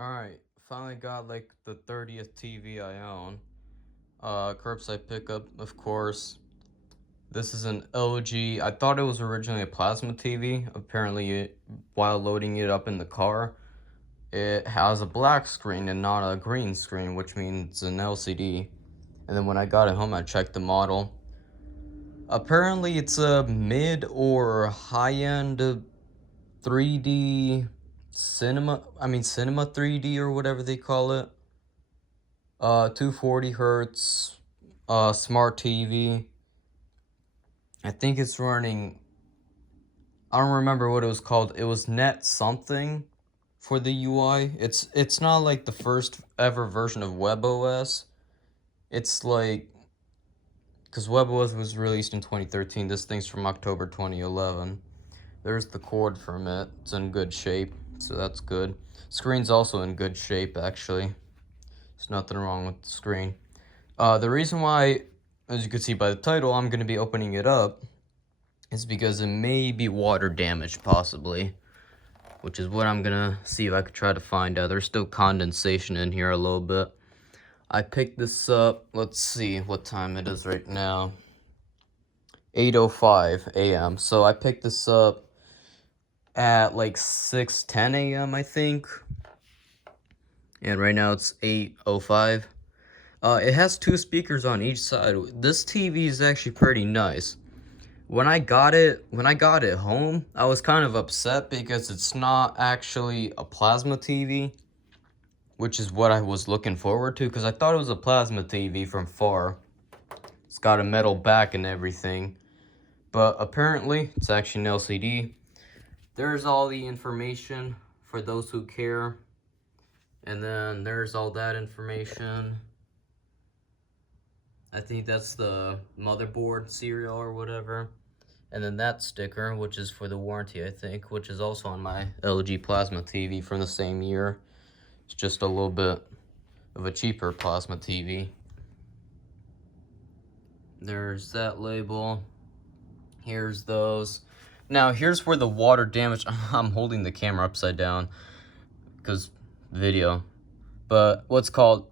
Alright, finally got like the 30th TV I own. Curbside pickup, of course. This is an LG. I thought it was originally a plasma TV. Apparently, while loading it up in the car, it has a black screen and not a green screen, which means an LCD. And then when I got it home, I checked the model. Apparently, it's a mid or high-end 3D cinema 3D or whatever they call it. 240 hertz, smart TV. I think it's running, I don't remember what it was called. It was net something for the UI. It's not like the first ever version of WebOS. It's like, because WebOS was released in 2013. This thing's from October 2011. There's the cord from it. It's in good shape, so that's good. Screen's also in good shape, actually. There's nothing wrong with the screen. The reason why, as you can see by the title, I'm going to be opening it up is because it may be water damaged, possibly. Which is what I'm going to see if I could try to find out. There's still condensation in here a little bit. I picked this up, let's see what time it is right now. 8:05 a.m. So I picked this up at like 6:10 a.m. I think. And right now it's 8:05. It has two speakers on each side. This TV is actually pretty nice. When I got it home, I was kind of upset because it's not actually a plasma TV, which is what I was looking forward to, because I thought it was a plasma TV from far. It's got a metal back and everything, but apparently it's actually an LCD. There's all the information for those who care. And then there's all that information. I think that's the motherboard serial or whatever. And then that sticker, which is for the warranty, I think, which is also on my LG Plasma TV from the same year. It's just a little bit of a cheaper Plasma TV. There's that label. Here's those. Now, here's where the water damage... I'm holding the camera upside down because video. But what's called...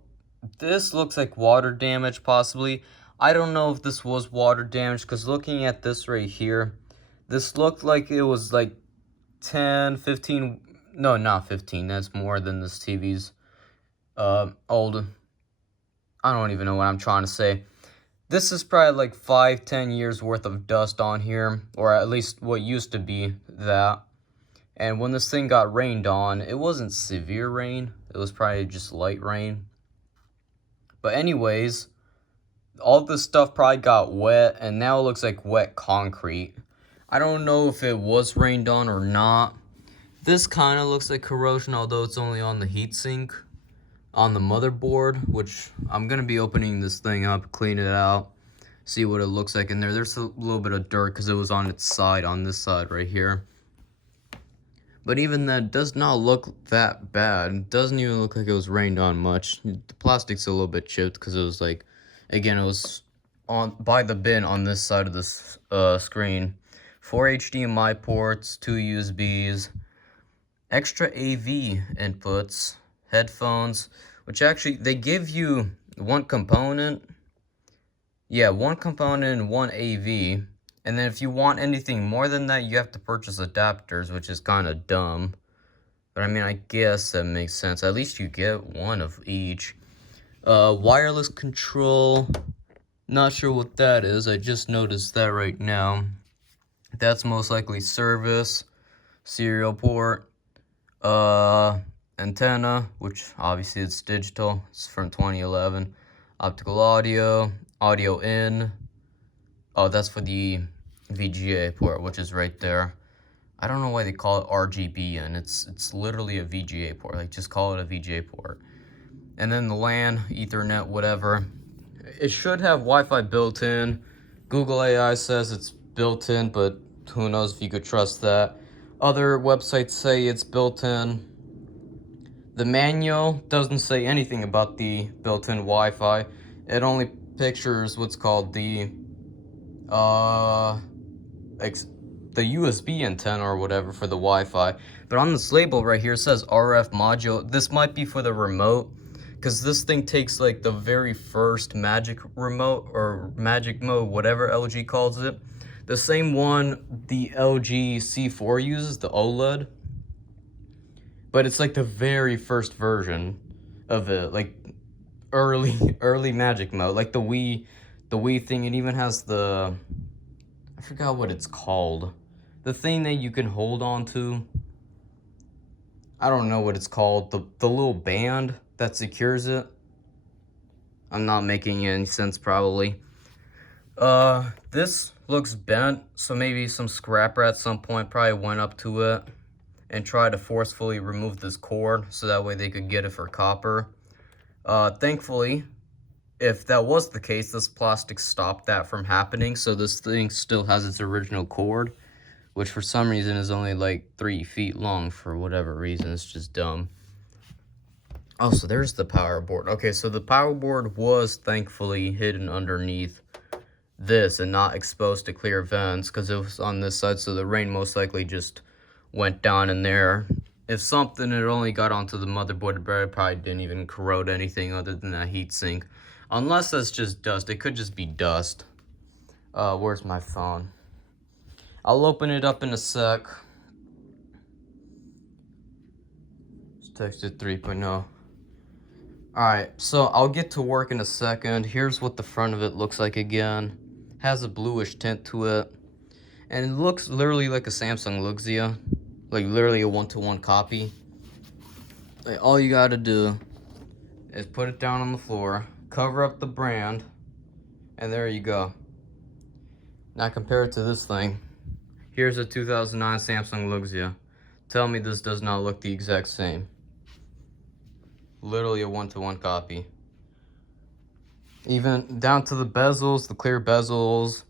This looks like water damage, possibly. I don't know if this was water damage, because looking at this right here, this looked like it was like 10, 15... No, not 15. That's more than this TV's old. I don't even know what I'm trying to say. This is probably like 5-10 years worth of dust on here, or at least what used to be that. And when this thing got rained on, it wasn't severe rain. It was probably just light rain. But anyways, all this stuff probably got wet, and now it looks like wet concrete. I don't know if it was rained on or not. This kind of looks like corrosion, although it's only on the heatsink, on the motherboard, which I'm going to be opening this thing up, clean it out, see what it looks like in there. There's a little bit of dirt because it was on its side, on this side right here. But even that does not look that bad. It doesn't even look like it was rained on much. The plastic's a little bit chipped because it was like, again, it was on by the bin on this side of this screen. 4 HDMI ports, 2 USBs, extra AV inputs, headphones, which actually, they give you one component. Yeah, one component and one AV. And then if you want anything more than that, you have to purchase adapters, which is kind of dumb. But I mean, I guess that makes sense. At least you get one of each. Wireless control. Not sure what that is. I just noticed that right now. That's most likely service. Serial port. Antenna, which obviously it's digital. It's from 2011. Optical audio. Audio in. Oh, that's for the VGA port, which is right there. I don't know why they call it RGB, and it's literally a VGA port. Like, just call it a VGA port. And then the LAN, Ethernet, whatever. It should have Wi-Fi built in. Google AI says it's built in, but who knows if you could trust that. Other websites say it's built in. The manual doesn't say anything about the built-in Wi-Fi. It only pictures what's called the the USB antenna or whatever for the Wi-Fi. But on this label right here, it says RF module. This might be for the remote, because this thing takes like the very first magic remote or magic mode, whatever LG calls it. The same one the LG C4 uses, the OLED. But it's like the very first version of it, like early magic mode, like the Wii thing. It even has the, I forgot what it's called, the thing that you can hold on to. I don't know what it's called, the little band that secures it. I'm not making any sense probably. This looks bent, so maybe some scrapper at some point probably went up to it and tried to forcefully remove this cord so that way they could get it for copper. Thankfully, if that was the case, this plastic stopped that from happening, so this thing still has its original cord, which for some reason is only like 3 feet long for whatever reason. It's just dumb. Oh, so there's the power board. Okay, so the power board was thankfully hidden underneath this and not exposed to clear vents, because it was on this side, so the rain most likely just went down in there. If something had only got onto the motherboard, it probably didn't even corrode anything other than that heatsink. Unless that's just dust. It could just be dust. Where's my phone? I'll open it up in a sec. It's texted 3.0. Alright, so I'll get to work in a second. Here's what the front of it looks like again. Has a bluish tint to it. And it looks literally like a Samsung Luxia. Like literally a one-to-one copy. Like, all you gotta do is put it down on the floor, cover up the brand, and there you go. Now compare it to this thing. Here's a 2009 Samsung Luxia. Tell me this does not look the exact same. Literally a one-to-one copy. Even down to the bezels, the clear bezels,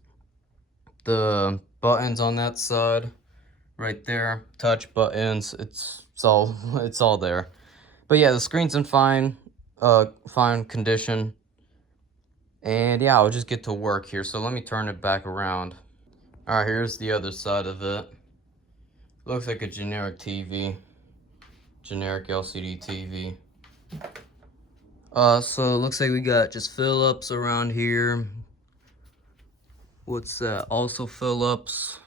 the buttons on that side, right there, touch buttons. It's all there. But yeah, the screen's in fine condition. And yeah, I'll just get to work here. So let me turn it back around. All right, here's the other side of it. Looks like a generic TV, generic LCD TV. So it looks like we got just Philips around here. What's that? Also Philips.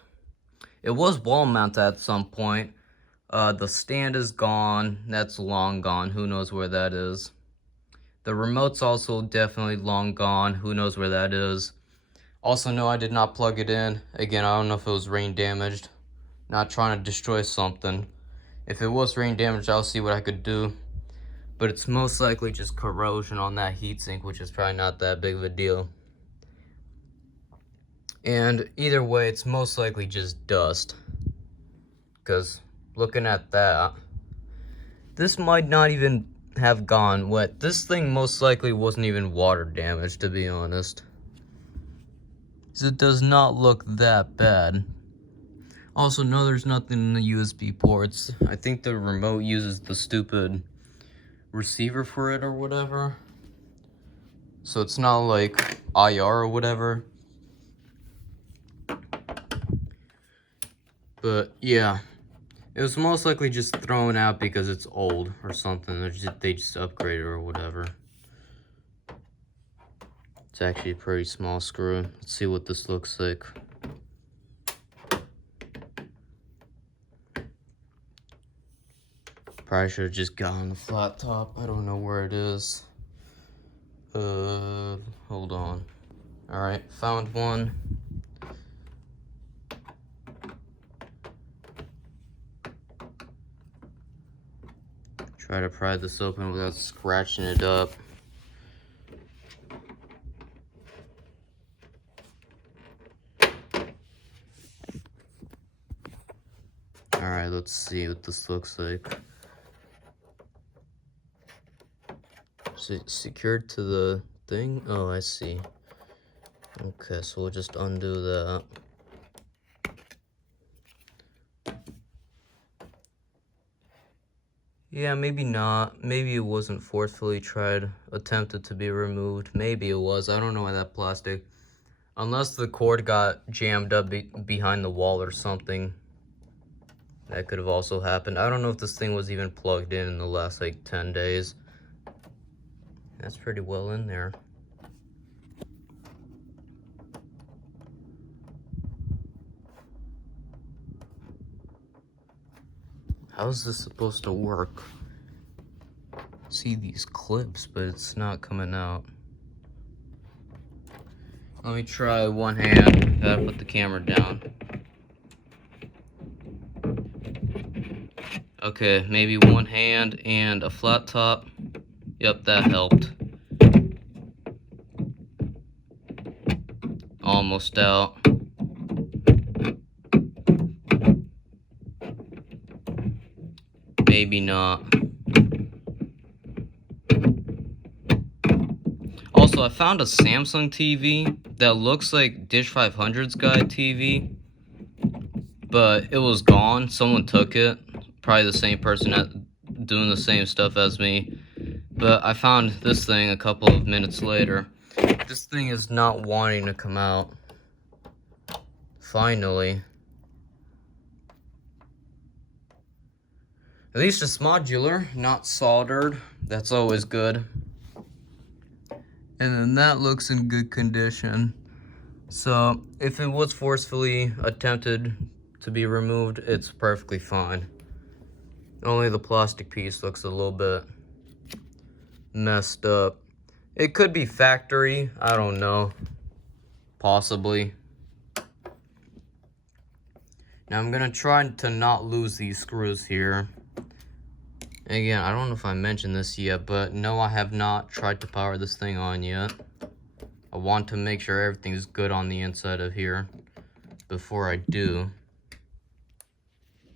It was wall mounted at some point. The stand is gone. That's long gone. Who knows where that is? The remote's also definitely long gone. Who knows where that is? Also, no, I did not plug it in. Again, I don't know if it was rain damaged. Not trying to destroy something. If it was rain damaged, I'll see what I could do. But it's most likely just corrosion on that heatsink, which is probably not that big of a deal. And either way, it's most likely just dust. Because looking at that, this might not even have gone wet. This thing most likely wasn't even water damaged, to be honest. So it does not look that bad. Also, no, there's nothing in the USB ports. I think the remote uses the stupid receiver for it or whatever. So it's not like IR or whatever. But yeah, it was most likely just thrown out because it's old or something. They just upgraded or whatever. It's actually a pretty small screw. Let's see what this looks like. Probably should have just gotten the flat top. I don't know where it is. Hold on. Alright, found one. Try to pry this open without scratching it up. Alright, let's see what this looks like. Is it secured to the thing? Oh, I see. Okay, so we'll just undo that. Yeah, maybe not. Maybe it wasn't forcefully attempted to be removed. Maybe it was. I don't know why that plastic Unless the cord got jammed up behind the wall or something. That could have also happened. I don't know if this thing was even plugged in the last like 10 days. That's pretty well in there. How is this supposed to work? See these clips, but it's not coming out. Let me try one hand. Gotta put the camera down. Okay, maybe one hand and a flat top. Yep, that helped. Almost out. Maybe not. Also, I found a Samsung TV that looks like Dish 500's guide TV, but it was gone. Someone took it. Probably the same person doing the same stuff as me. But I found this thing a couple of minutes later. This thing is not wanting to come out. Finally. At least it's modular, not soldered. That's always good. And then that looks in good condition. So if it was forcefully attempted to be removed, it's perfectly fine. Only the plastic piece looks a little bit messed up. It could be factory, I don't know. Possibly. Now I'm gonna try to not lose these screws here. Again, I don't know if I mentioned this yet, but no, I have not tried to power this thing on yet. I want to make sure everything's good on the inside of here before I do.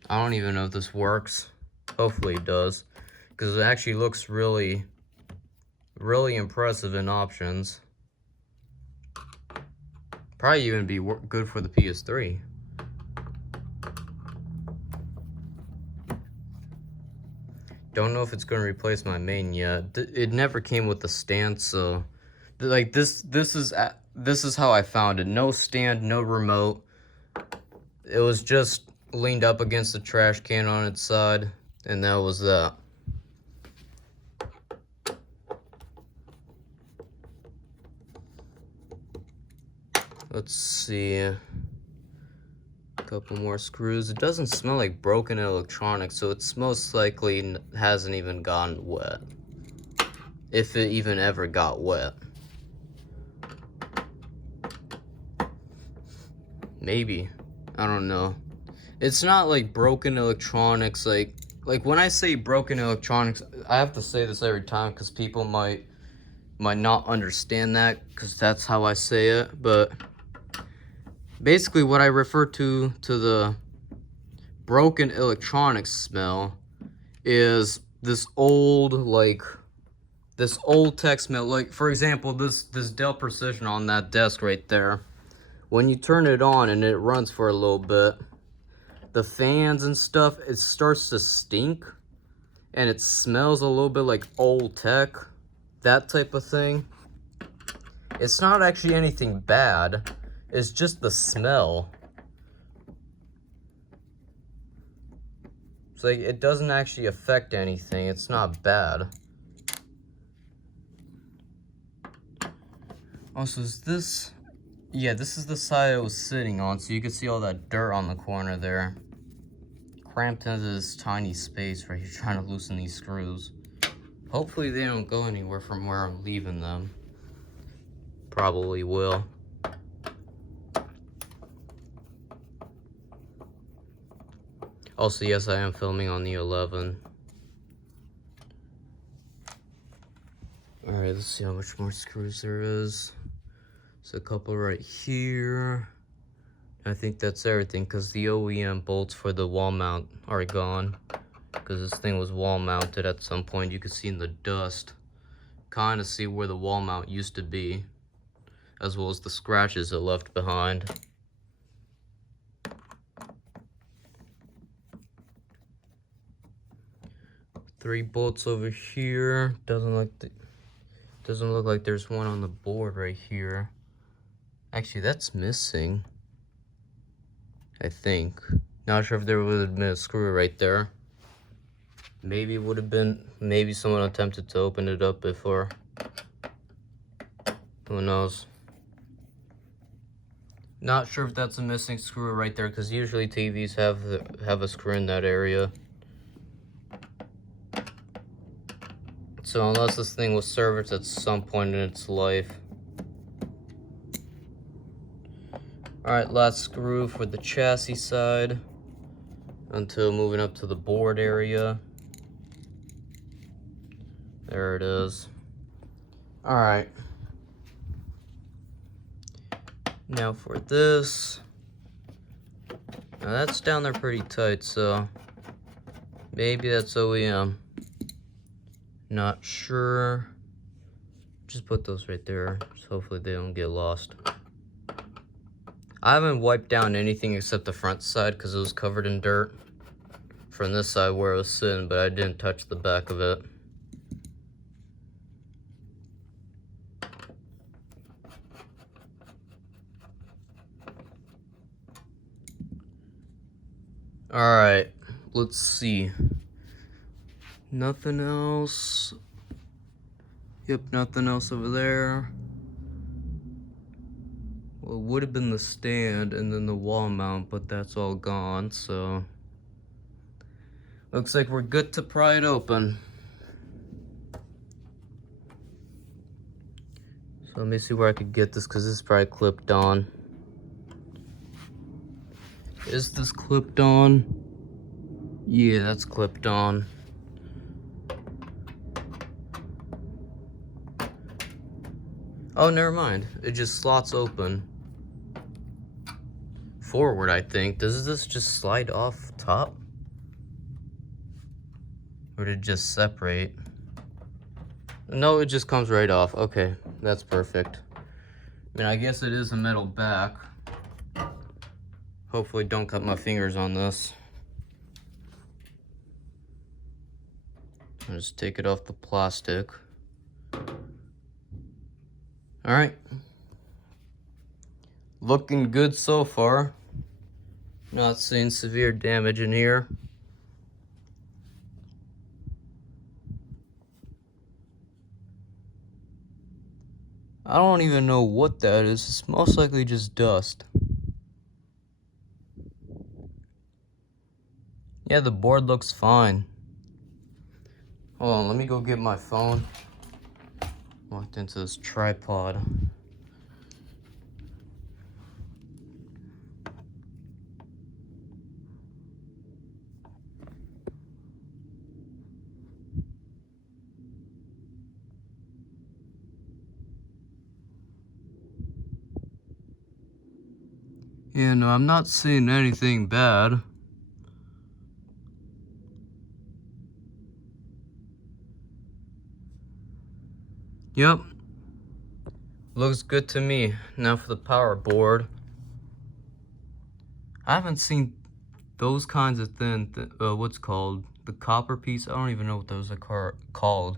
I don't even know if this works. Hopefully it does, because it actually looks really impressive in options. Probably even be good for the PS3. Don't know if it's going to replace my main yet. It never came with a stand, so like this is how I found it. No stand, no remote. It was just leaned up against the trash can on its side, and that was that. Let's see. A couple more screws. It doesn't smell like broken electronics, so it's most likely hasn't even gotten wet. If it even ever got wet. Maybe. I don't know. It's not like broken electronics, like when I say broken electronics, I have to say this every time because people might not understand that, because that's how I say it, but basically what I refer to the broken electronics smell is this old tech smell. Like, for example, this Dell Precision on that desk right there. When you turn it on and it runs for a little bit, the fans and stuff, it starts to stink, and it smells a little bit like old tech, that type of thing. It's not actually anything bad, it's just the smell. It's like, it doesn't actually affect anything, it's not bad. Also, is this... Yeah, this is the side I was sitting on, so you can see all that dirt on the corner there. Cramped into this tiny space right here, trying to loosen these screws. Hopefully they don't go anywhere from where I'm leaving them. Probably will. Also, yes, I am filming on the 11. Alright, let's see how much more screws there is. There's a couple right here. I think that's everything, because the OEM bolts for the wall mount are gone. Because this thing was wall mounted at some point. You can see in the dust. Kind of see where the wall mount used to be, as well as the scratches it left behind. Three bolts over here. Doesn't look like there's one on the board right here. Actually, that's missing, I think. Not sure if there would have been a screw right there. Maybe it would have been, maybe someone attempted to open it up before. Who knows? Not sure if that's a missing screw right there, because usually TVs have a screw in that area. So unless this thing was serviced at some point in its life. Alright, last screw for the chassis side. Until moving up to the board area. There it is. Alright. Now for this. Now that's down there pretty tight, so maybe that's OEM. Not sure. Just put those right there, so hopefully they don't get lost. I haven't wiped down anything except the front side because it was covered in dirt from this side where it was sitting, but I didn't touch the back of it. Alright, let's see. Nothing else. Yep, nothing else over there. Well, it would have been the stand and then the wall mount, but that's all gone, so looks like we're good to pry it open. So let me see where I could get this, because this is probably clipped on. Is this clipped on? Yeah, that's clipped on. Oh, never mind. It just slots open. Forward, I think. Does this just slide off top? Or did it just separate? No, it just comes right off. Okay, that's perfect. I mean, I guess it is a metal back. Hopefully don't cut my fingers on this. I'll just take it off the plastic. Alright. Looking good so far. Not seeing severe damage in here. I don't even know what that is. It's most likely just dust. Yeah, the board looks fine. Hold on, let me go get my phone. Walked into this tripod. Yeah, no, I'm not seeing anything bad. Yep. Looks good to me. Now for the power board. I haven't seen those kinds of what's called? The copper piece? I don't even know what those are called.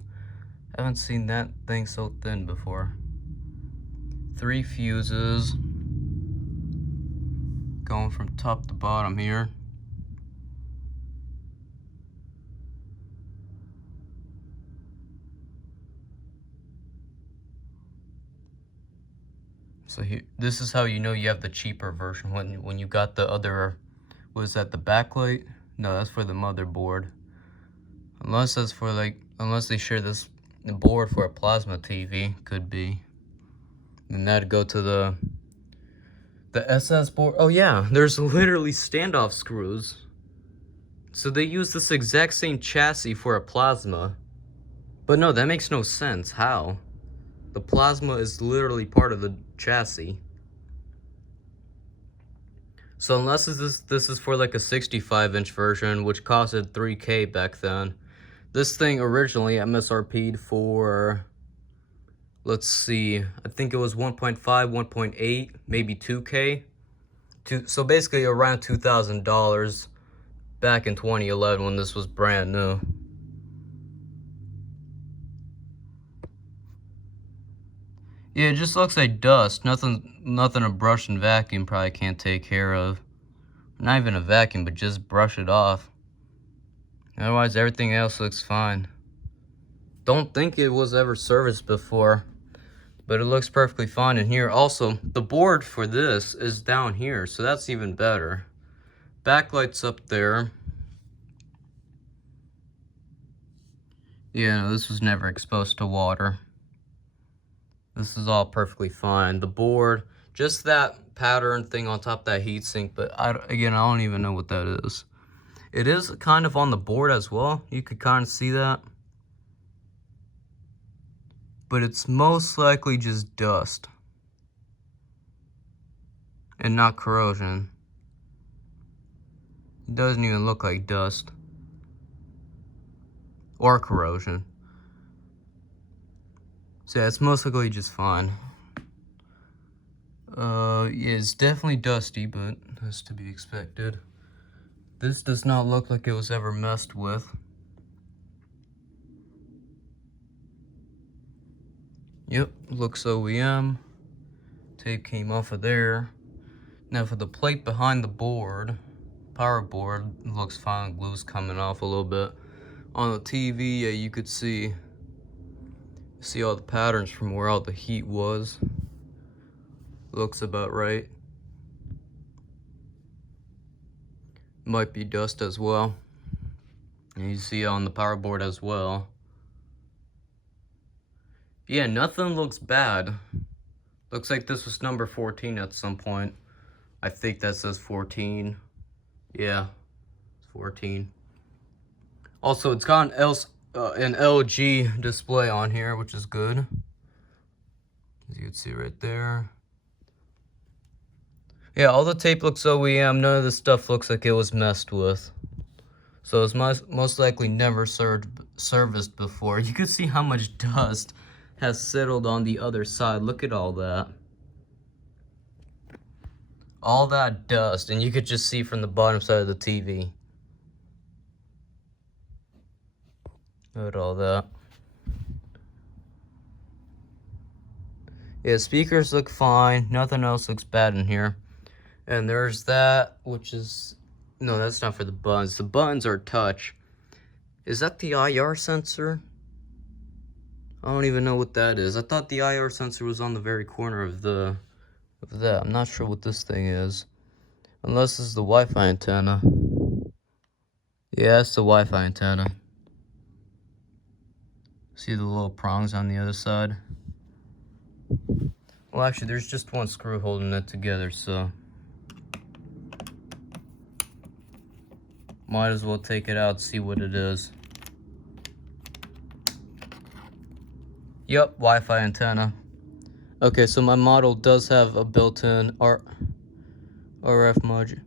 I haven't seen that thing so thin before. 3 fuses. Going from top to bottom here. So here, this is how you know you have the cheaper version when you got the other, was that the backlight? No, that's for the motherboard. Unless that's for unless they share this board for a plasma TV, could be. And that'd go to the SS board. Oh yeah, there's literally standoff screws. So they use this exact same chassis for a plasma. But no, that makes no sense. How? The plasma is literally part of the chassis. So unless this is for like a 65-inch version, which costed $3K back then. This thing originally MSRP'd for, let's see, I think it was 1.5, 1.8, maybe 2K. So basically around $2,000 back in 2011 when this was brand new. Yeah, it just looks like dust. Nothing a brush and vacuum probably can't take care of. Not even a vacuum, but just brush it off. Otherwise, everything else looks fine. Don't think it was ever serviced before, but it looks perfectly fine in here. Also, the board for this is down here, so that's even better. Backlight's up there. Yeah, no, this was never exposed to water. This is all perfectly fine. The board, just that pattern thing on top of that heatsink, but again, I don't even know what that is. It is kind of on the board as well. You could kind of see that. But it's most likely just dust. And not corrosion. It doesn't even look like dust. Or corrosion. So yeah, it's most likely just fine. Yeah, it's definitely dusty, but that's to be expected. This does not look like it was ever messed with. Yep, looks OEM. Tape came off of there. Now for the plate behind the board, power board, looks fine. Glue's coming off a little bit. On the TV, yeah, you could see all the patterns from where all the heat was. Looks about right. Might be dust as well. And you see on the power board as well. Yeah, nothing looks bad. Looks like this was number 14 at some point. I think that says 14. Yeah, it's 14. Also, it's got an LG display on here, which is good. As you can see right there. Yeah, all the tape looks OEM. None of this stuff looks like it was messed with. So it's most likely never serviced before. You can see how much dust has settled on the other side. Look at all that. All that dust, and you could just see from the bottom side of the TV. Look at all that. Yeah, speakers look fine. Nothing else looks bad in here. And there's that, which is... No, that's not for the buttons. The buttons are touch. Is that the IR sensor? I don't even know what that is. I thought the IR sensor was on the very corner of that. I'm not sure what this thing is. Unless this is the Wi-Fi antenna. Yeah, it's the Wi-Fi antenna. See the little prongs on the other side? Well, actually, there's just one screw holding it together, so... Might as well take it out, see what it is. Yep, Wi-Fi antenna. Okay, so my model does have a built-in RF module.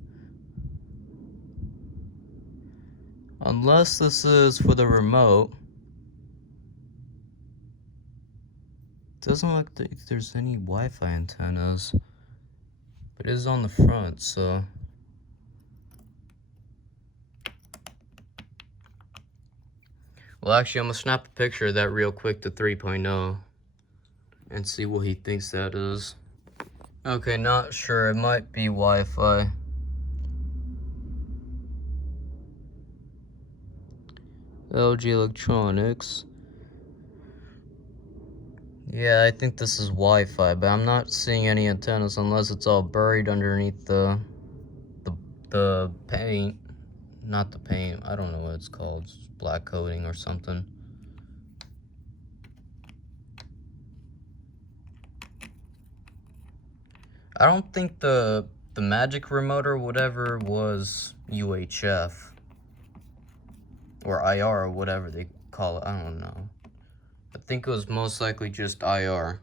Unless this is for the remote. Doesn't look like there's any Wi-Fi antennas. But it is on the front, so... Well, actually, I'm gonna snap a picture of that real quick to 3.0 and see what he thinks that is. Okay, not sure. It might be Wi-Fi. LG Electronics. Yeah, I think this is Wi-Fi, but I'm not seeing any antennas unless it's all buried underneath the paint. Not the paint. I don't know what it's called. It's black coating or something. I don't think the Magic Remote or whatever was UHF. Or IR or whatever they call it. I don't know. I think it was most likely just IR.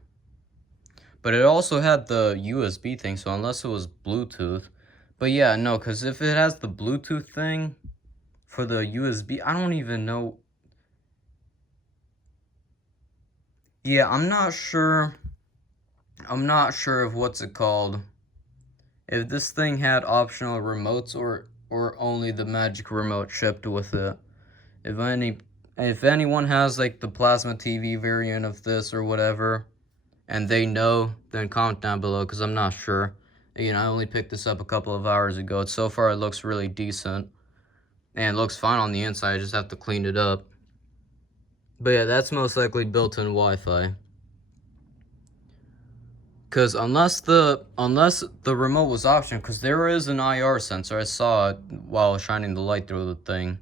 But it also had the USB thing, so unless it was Bluetooth. But yeah, no, because if it has the Bluetooth thing for the USB, I don't even know. Yeah, I'm not sure. I'm not sure of what's it called. If this thing had optional remotes or only the Magic Remote shipped with it. If anyone has like the plasma TV variant of this or whatever, and they know, then comment down below, because I'm not sure. You know, I only picked this up a couple of hours ago. So far, it looks really decent. And it looks fine on the inside. I just have to clean it up. But yeah, that's most likely built-in Wi-Fi. Because unless the remote was optional, because there is an IR sensor. I saw it while shining the light through the thing.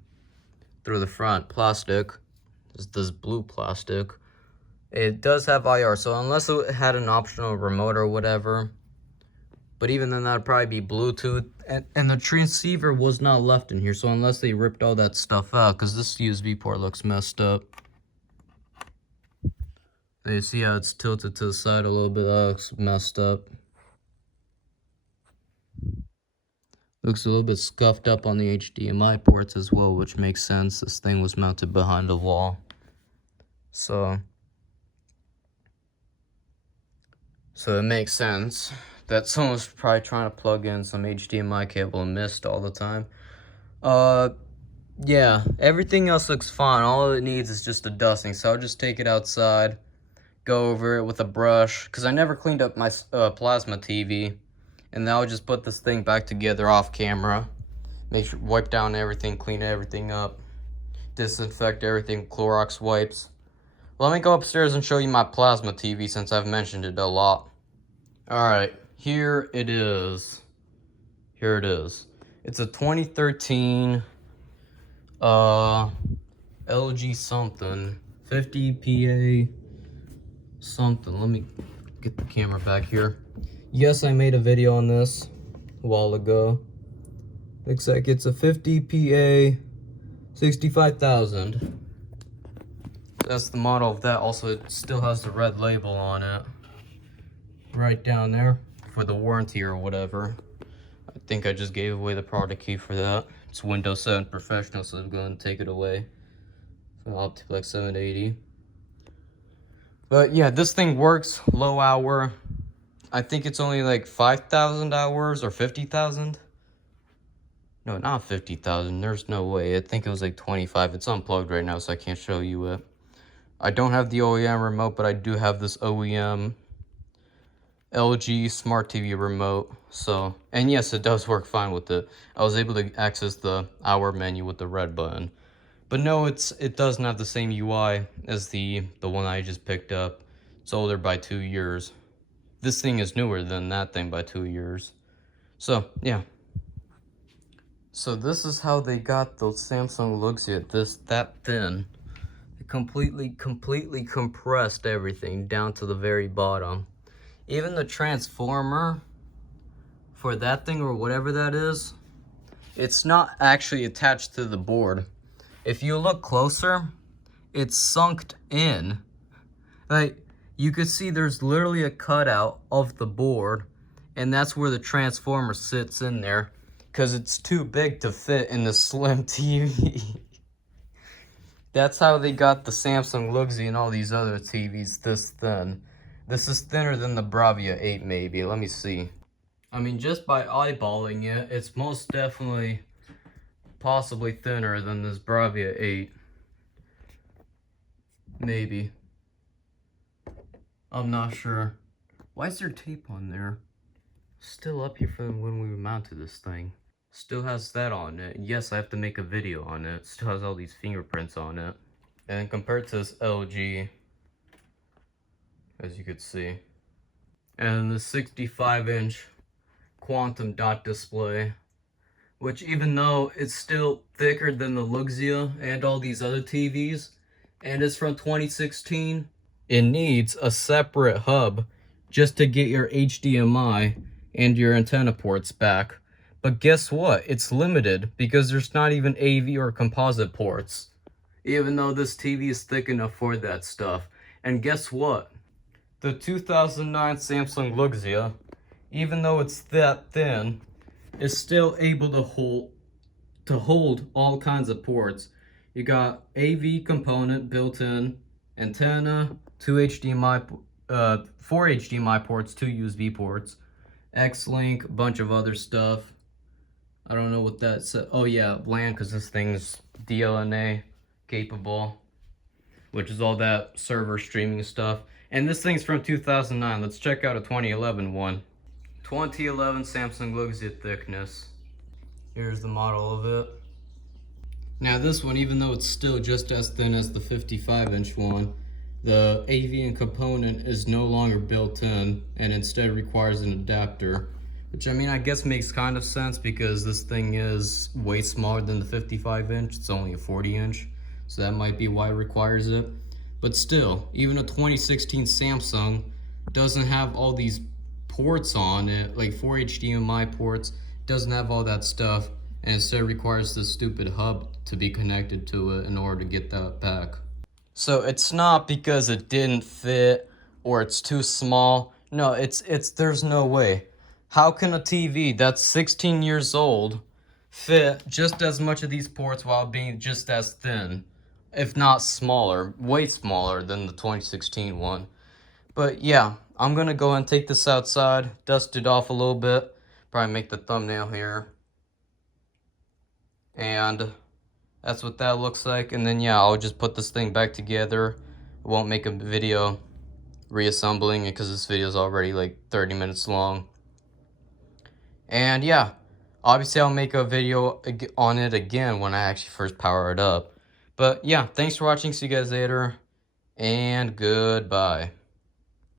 Through the front plastic. This blue plastic. It does have IR, so unless it had an optional remote or whatever. But even then, that'd probably be Bluetooth. And the transceiver was not left in here, so unless they ripped all that stuff out, because this USB port looks messed up. You see how it's tilted to the side a little bit? That looks messed up. Looks a little bit scuffed up on the HDMI ports as well, which makes sense. This thing was mounted behind a wall. So it makes sense that someone's probably trying to plug in some HDMI cable and missed all the time. Yeah, everything else looks fine. All it needs is just a dusting, so I'll just take it outside, go over it with a brush, because I never cleaned up my plasma TV, and then I'll just put this thing back together off camera, make sure, wipe down everything, clean everything up, disinfect everything with Clorox wipes. Let me go upstairs and show you my plasma TV since I've mentioned it a lot. Alright, here it is. Here it is. It's a 2013 LG something. 50 PA something. Let me get the camera back here. Yes, I made a video on this a while ago. Looks like it's a 50 PA 65,000. That's the model of that. Also, it still has the red label on it. Right down there for the warranty or whatever. I think I just gave away the product key for that. It's Windows 7 Professional, so I'm going to take it away. Up to like 780. But yeah, this thing works low hour. I think it's only like 5,000 hours or 50,000. No, not 50,000. There's no way. I think it was like 25. It's unplugged right now, so I can't show you it. I don't have the OEM remote, but I do have this OEM LG Smart TV remote. So, and yes, it does work fine with it. I was able to access the hour menu with the red button. But no, it doesn't have the same UI as the one I just picked up. It's older by 2 years. This thing is newer than that thing by 2 years. So, yeah. So this is how they got those Samsung Luxia that thin. They completely compressed everything down to the very bottom. Even the transformer for that thing or whatever that is, it's not actually attached to the board. If you look closer, it's sunk in. Like, you could see there's literally a cutout of the board, and that's where the transformer sits in there, because it's too big to fit in the slim TV. That's how they got the Samsung Luxia and all these other TVs this thin. This is thinner than the Bravia 8 maybe. Let me see. I mean, just by eyeballing it, it's most definitely possibly thinner than this Bravia 8. Maybe. I'm not sure. Why is there tape on there? Still up here from when we mounted this thing. Still has that on it. Yes, I have to make a video on it. Still has all these fingerprints on it. And compared to this LG, as you could see. And the 65-inch quantum dot display, which even though it's still thicker than the Luxia and all these other TVs, and it's from 2016, it needs a separate hub just to get your HDMI and your antenna ports back. But guess what? It's limited because there's not even AV or composite ports, even though this TV is thick enough for that stuff. And guess what? The 2009 Samsung Luxia, even though it's that thin, is still able to hold all kinds of ports. You got AV component built in, antenna, 4 HDMI ports, 2 USB ports, X-Link, a bunch of other stuff. I don't know what that said. Oh yeah, LAN, because this thing's DLNA capable. which is all that server streaming stuff. And this thing's from 2009. Let's check out a 2011 one. 2011 Samsung Galaxy thickness. Here's the model of it. Now this one, even though it's still just as thin as the 55-inch one, the avian component is no longer built in and instead requires an adapter. Which, I mean, I guess makes kind of sense because this thing is way smaller than the 55-inch. It's only a 40-inch, so that might be why it requires it. But still, even a 2016 Samsung doesn't have all these ports on it, like 4 HDMI ports, doesn't have all that stuff, and instead requires this stupid hub to be connected to it in order to get that back. So it's not because it didn't fit or it's too small. No, it's there's no way. How can a TV that's 16 years old fit just as much of these ports while being just as thin, if not smaller, way smaller than the 2016 one? But yeah, I'm gonna go and take this outside, dust it off a little bit, probably make the thumbnail here. And that's what that looks like. And then yeah, I'll just put this thing back together. I won't make a video reassembling it because this video is already like 30 minutes long. And yeah, obviously I'll make a video on it again when I actually first power it up. But yeah, thanks for watching. See you guys later, and goodbye.